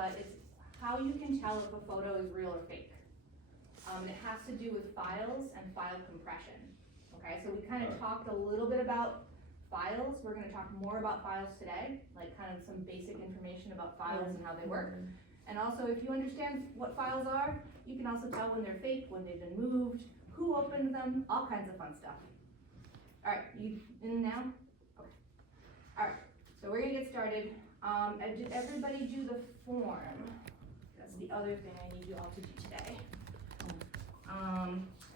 but it's how you can tell if a photo is real or fake. It has to do with files and file compression. Okay, so we kind of talked a little bit about files. We're going to talk more about files today, like kind of some basic information about files and how they work. And also, if you understand what files are, you can also tell when they're fake, when they've been moved, who opened them, all kinds of fun stuff. All right, you in now? Okay. All right, so we're gonna get started. And did everybody do the form? That's the other thing I need you all to do today.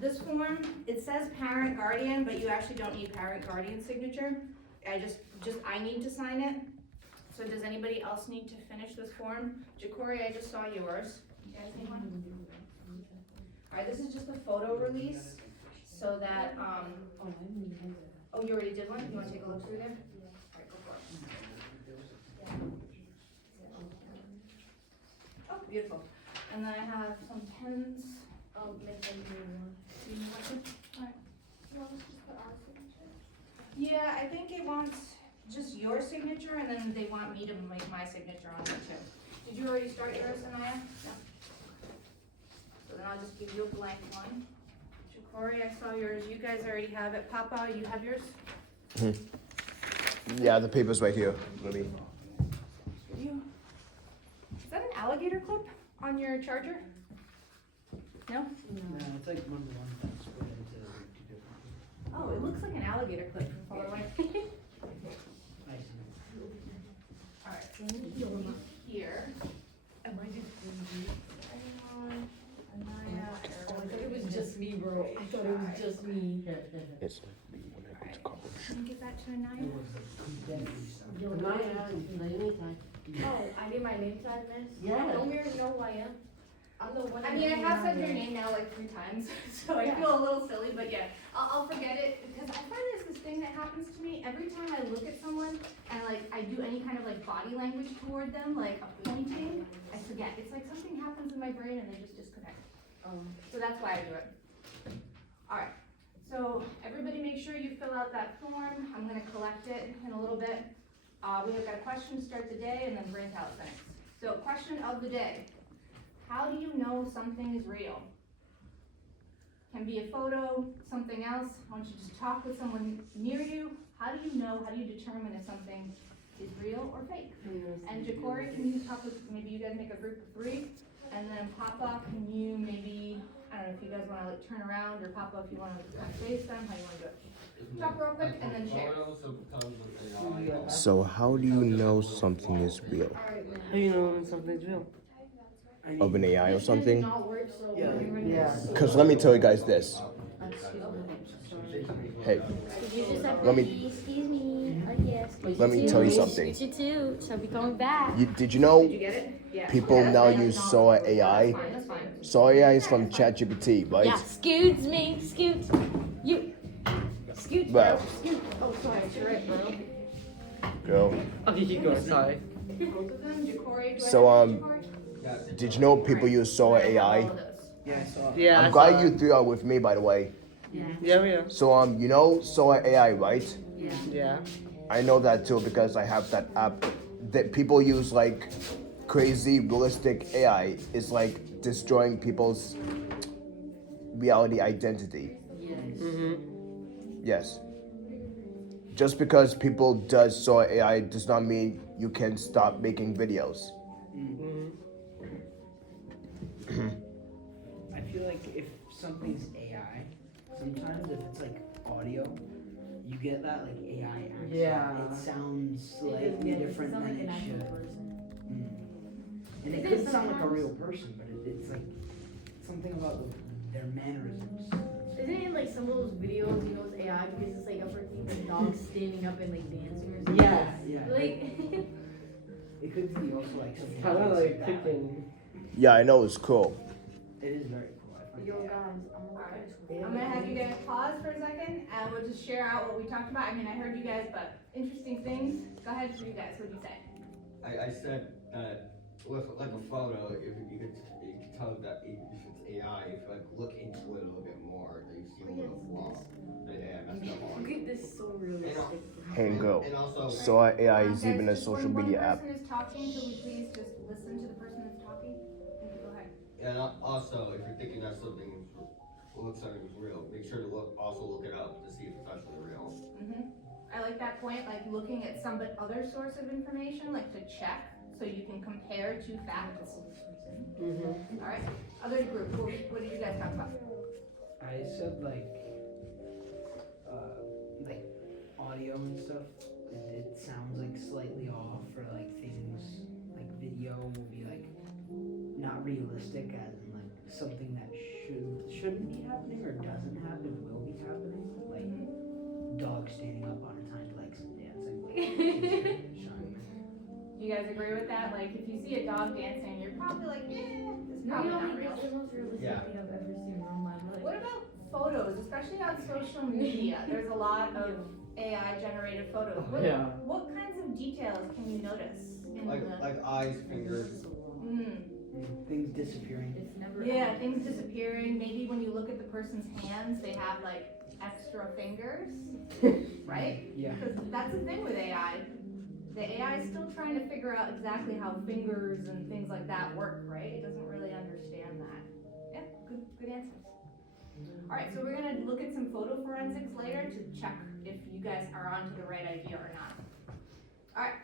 This form, it says parent guardian, but you actually don't need parent guardian signature. I need to sign it. So does anybody else need to finish this form? Ja'Cory, I just saw yours. You guys need one? All right, this is just a photo release so that, oh, you already did one? You wanna take a look through there? All right, go for it. Oh, beautiful. And then I have some pens. Oh, make them do one. Do you want to? All right. You want us to put our signature? Yeah, I think it wants just your signature, and then they want me to make my signature on it too. Did you already start yours, Anaya? No. So then I'll just give you a blank one. Ja'Cory, I saw yours. You guys already have it. Papa, you have yours? Yeah, the paper's right here. Maybe. Is that an alligator clip on your charger? No? No, it's like one to one that's split into two different. Oh, it looks like an alligator clip from far away. Nice. Alright, so I need you here. Am I just Anaya, Oh, I thought it was just me, bro. I thought it was just me. It's when I go to college. Can you give that to Anaya? Yo, Oh, I need my name tag, miss? Yeah. Don't you know who I am? I'm the one. I mean, I have said your name now like 3 times, so I feel a little silly, but yeah, I'll forget it, because I find there's this thing that happens to me every time I look at someone and like I do any kind of like body language toward them, like a pointing, I forget. It's like something happens in my brain and they just disconnect. So that's why I do it. Alright, so everybody make sure you fill out that form. I'm gonna collect it in a little bit. We have got a question to start the day and then brain calisthenics. So question of the day. How do you know something is real? Can be a photo, something else. I want you to just talk with someone near you. How do you know, how do you determine if something is real or fake? And Ja'Cory, can you talk with, maybe you guys make a group of 3? And then Papa, can you maybe, I don't know if you guys wanna like turn around, or Papa, if you wanna kind of face them, how you wanna do it? Talk real quick and then share. So how do you know something is real? How do you know when something's real? Of an AI or something? Yeah. Because let me tell you guys this. Hey, let me Excuse me. Yes. let me tell you something. You too. Shall be coming back. Did you know Did you get it? Yeah. people now use SOA AI? That's fine. SOA AI is from ChatGPT, right? Yeah. Excuse me. Scoot. You. Scoot. Well, Scoot. Oh, sorry. You're right, bro. girl. Okay, you go. Sorry. Both of them, Ja'Cory, do So, I have Ja'Cory? Did you know people use SOA AI? Yeah, I saw it. Yeah. I'm I glad saw you it. 3 are with me, by the way. Yeah. So, you know SOA AI, right? Yeah. I know that too because I have that app that people use like crazy realistic AI. It's like destroying people's reality identity. Yes. Just because people does SOA AI does not mean you can stop making videos. I feel like if something's AI, sometimes if it's like audio, you get that like AI accent. Yeah. It sounds slightly different than it should. And it could sound like a real person, but it's like something about their mannerisms. Isn't it like some of those videos, you know, it's AI because it's like a freaking dog standing up and like dancing or something? Yeah. Like, It could be also like something Kind of like that. cooking. Yeah, I know it's cool. It is very cool. I find yo it. guys, I'm gonna have you guys pause for a second and we'll just share out what we talked about. I mean, I heard you guys, but interesting things. Go ahead, you guys, what did you say? I said that with like a photo, if you could tell that if it's AI, if you like look into it a little bit more, that you see a little flaw. Yeah, that's not look at this so realistic. Hey, girl. And also, SOA AI is Guys, even a just social when media one app. person is talking, could we please just listen to the person also, if you're thinking that something looks like it's real, make sure to also look it up to see if it's actually real. I like that point, like looking at some other source of information, like to check, so you can compare two facts. Mm-hmm. All right, other group, what did you guys talk about? I said like audio and stuff. It sounds like slightly off, or like things like video will be like not realistic, as in like something that shouldn't be happening or doesn't happen will be happening. Like dog standing up on its hind legs and dancing. You guys agree with that? Like, if you see a dog dancing, you're probably like, yeah, it's probably not real. That's the most realistic Yeah. thing I've ever seen in my life. What about photos, especially on social media? There's a lot of AI generated photos. What kinds of details can you notice in Like eyes, fingers. Things disappearing. It's never. Yeah, things disappearing. Maybe when you look at the person's hands, they have like extra fingers, right? Yeah. Because that's the thing with AI. The AI is still trying to figure out exactly how fingers and things like that work, right? It doesn't really understand that. Yeah, good answers. All right, so we're gonna look at some photo forensics later to check if you guys are onto the right idea or not. All right,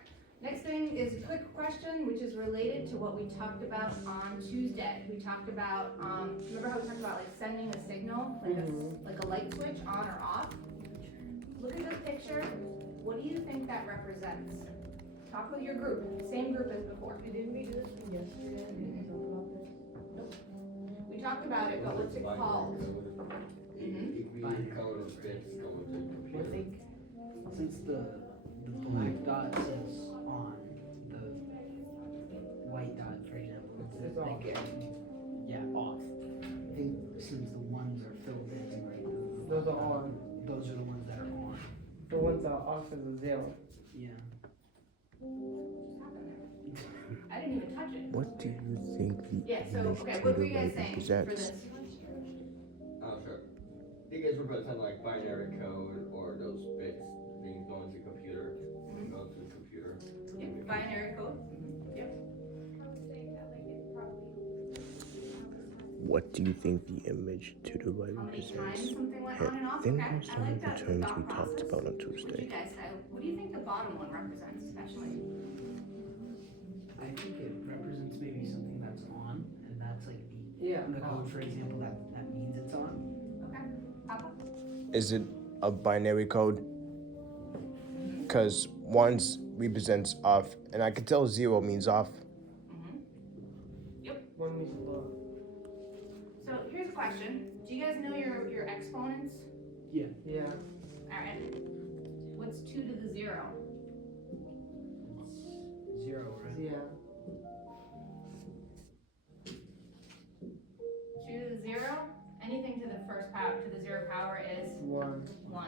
next thing is a quick question, which is related to what we talked about on Tuesday. We talked about, remember how we talked about like sending a signal, like a light switch on or off? Look at this picture. What do you think that represents? Talk with your group, same group as before. Didn't we do this one yesterday? Didn't we talk about this? We talked about it, but what's it called? It can be code as bits going to the I computer. think since the black dot says on, the white dot, for example, It's like, off. off. I think since the ones are filled in, right? Those are on. Those are the ones that are on. The ones that are off is a 0. Yeah. I didn't even touch it. What do you think the Yeah, so, image okay, to what the were you guys right saying for represents? this? Oh, sure. You guys represent like binary code or those bits things going to the computer. Go to the computer. Yep, binary code. Yep. What do you think the image to the right How many times represents? something went on and I off? think Okay, those I are like the that, the terms thought we talked process. about on What do you Tuesday. guys say? What do you think the bottom one represents, especially? I think it represents maybe something that's on, and that's like the code, for example, that means it's on. Okay, Papa? Is it a binary code? Because ones represents off, and I can tell 0 means off. One means low. So here's a question. Do you guys know your exponents? Yeah. Alright. What's 2 to the 0? It's 0, right? Yeah. 2 to the 0? Anything to the first power, to the 0 power is 1. 1.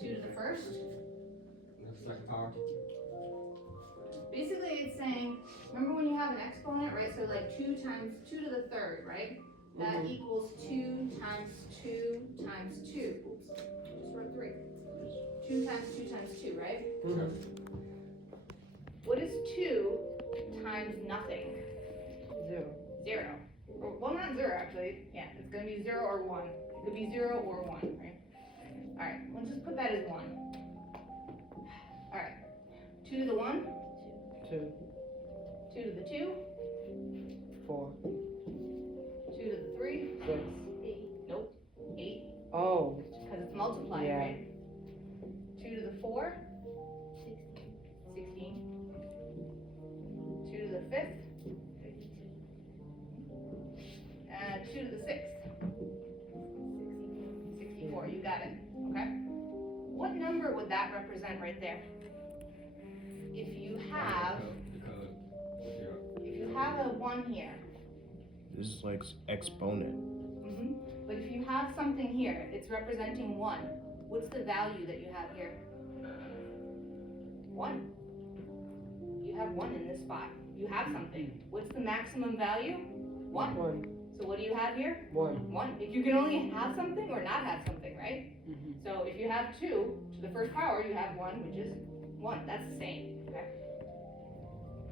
2 to the first? And the second power. Basically, it's saying, remember when you have an exponent, right? So like 2 times 2 to the third, right? That equals 2 times 2 times 2. Oops, just wrote 3. 2 times 2 times 2, right? What is 2 times nothing? 0. 0. Well, not 0 actually. Yeah, it's gonna be 0 or 1. It could be 0 or 1, right? Alright, let's just put that as 1. Alright. 2 to the 1? 2. 2 to the 2? 4. 2 to the 3? 6. 8. 8. Oh. Because it's multiplying, Yeah. right? 2 to the 4? 16. 2 to the 5th? 2 to the 6th? 64. You got it. Okay. What number would that represent right there? If you have The code. 0. if you have a 1 here, This is like exponent. but if you have something here, it's representing 1. What's the value that you have here? 1. You have 1 in this spot. You have something. What's the maximum value? 1. 1. So what do you have here? 1. 1. If you can only have something or not have something, right? So if you have 2 to the first power, you have 1, which is 1. That's the same. Okay.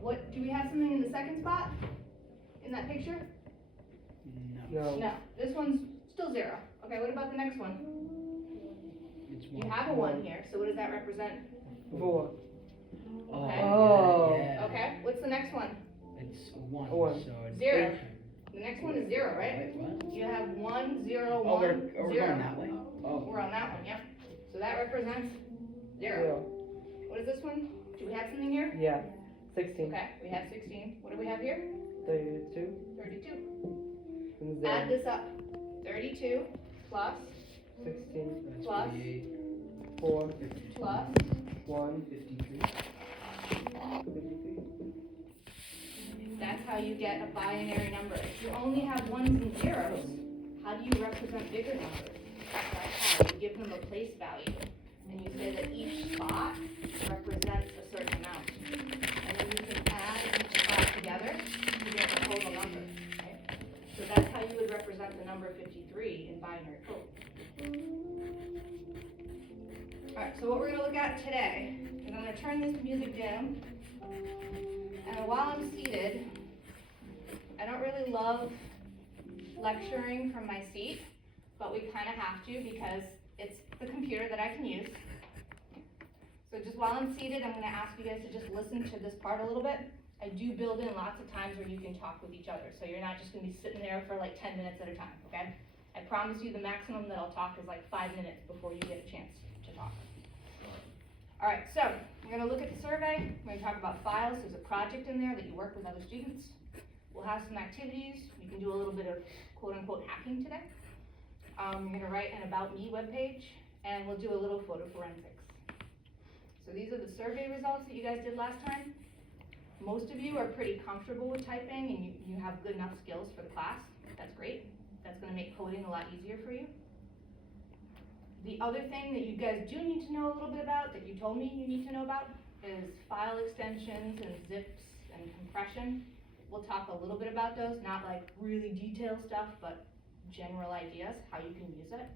What do we have something in the second spot? In that picture? No. No. No, this one's still 0. Okay, what about the next one? It's You 1. have a 1 here, so what does that represent? 4. Oh, Okay. Oh. yeah. Okay, what's the next one? It's 1. 1. So it's 0. The next one is 0, right? Wait, what? You have 1, 0, Oh, 1, we're 0. going that way? Oh. We're on that one, yep. So that represents 0. 0. What is this one? Do we have something here? Yeah. 16. Okay, we have 16. What do we have here? 32. 32. And Add 0. this up. 32 plus 16. That's Plus. 48. 4. 52. plus 1. 53. 53. That's how you get a binary number. If you only have 1s and 0s, how do you represent bigger numbers? That's how you give them a place value. And you say that each spot represents a certain amount. And then you can add each spot together to get the total number. Right? So that's how you would represent the number 53 in binary code. Alright, so what we're going to look at today is I'm going to turn this music down. And while I'm seated, I don't really love lecturing from my seat, but we kind of have to because it's the computer that I can use. So just while I'm seated, I'm going to ask you guys to just listen to this part a little bit. I do build in lots of times where you can talk with each other, so you're not just going to be sitting there for like 10 minutes at a time, okay? I promise you the maximum that I'll talk is like 5 minutes before you get a chance to talk. Alright, so we're going to look at the survey. We're going to talk about files. There's a project in there that you work with other students. We'll have some activities. You can do a little bit of quote-unquote hacking today. You're going to write an About Me webpage, and we'll do a little photo forensics. So these are the survey results that you guys did last time. Most of you are pretty comfortable with typing, and you have good enough skills for the class. That's great. That's going to make coding a lot easier for you. The other thing that you guys do need to know a little bit about, that you told me you need to know about, is file extensions and zips and compression. We'll talk a little bit about those, not like really detailed stuff, but general ideas, how you can use it.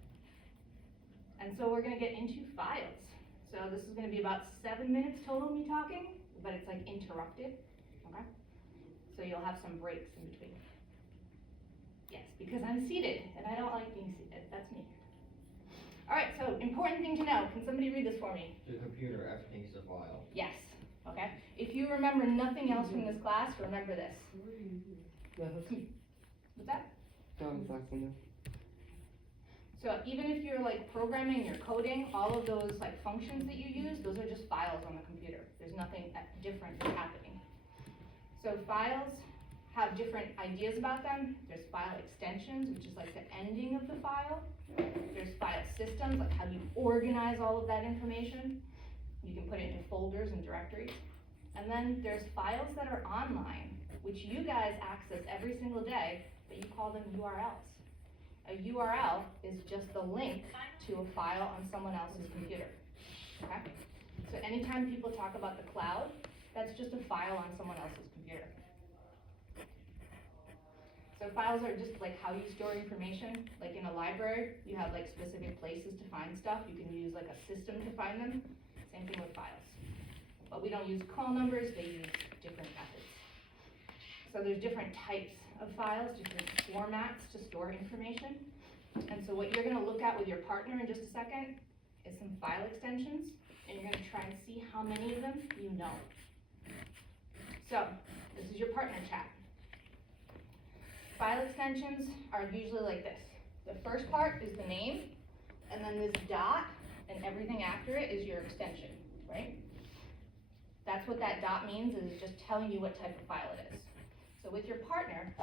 And so we're gonna get into files. So this is gonna be about 7 minutes total me talking, but it's like interrupted, okay? So you'll have some breaks in between. Yes, because I'm seated, and I don't like being seated, that's me. All right, so important thing to know. Can somebody read this for me? The computer executes the file. Yes, okay? If you remember nothing else from this class, remember this. Yeah. What's that? Sounds like something. So even if you're like programming, you're coding, all of those like functions that you use, those are just files on the computer. There's nothing different happening. So files have different ideas about them. There's file extensions, which is like the ending of the file. There's file systems, like how do you organize all of that information. You can put it into folders and directories. And then there's files that are online, which you guys access every single day, but you call them URLs. A URL is just the link to a file on someone else's computer, okay? So anytime people talk about the cloud, that's just a file on someone else's computer. So files are just like how you store information. Like in a library, you have like specific places to find stuff. You can use like a system to find them. Same thing with files. But we don't use call numbers, they use different methods. So there's different types of files, different formats to store information. And so what you're gonna look at with your partner in just a second is some file extensions, and you're gonna try and see how many of them you know. So, this is your partner chat. File extensions are usually like this. The first part is the name, and then this dot, and everything after it is your extension, right? That's what that dot means, is just telling you what type of file it is. So with your partner,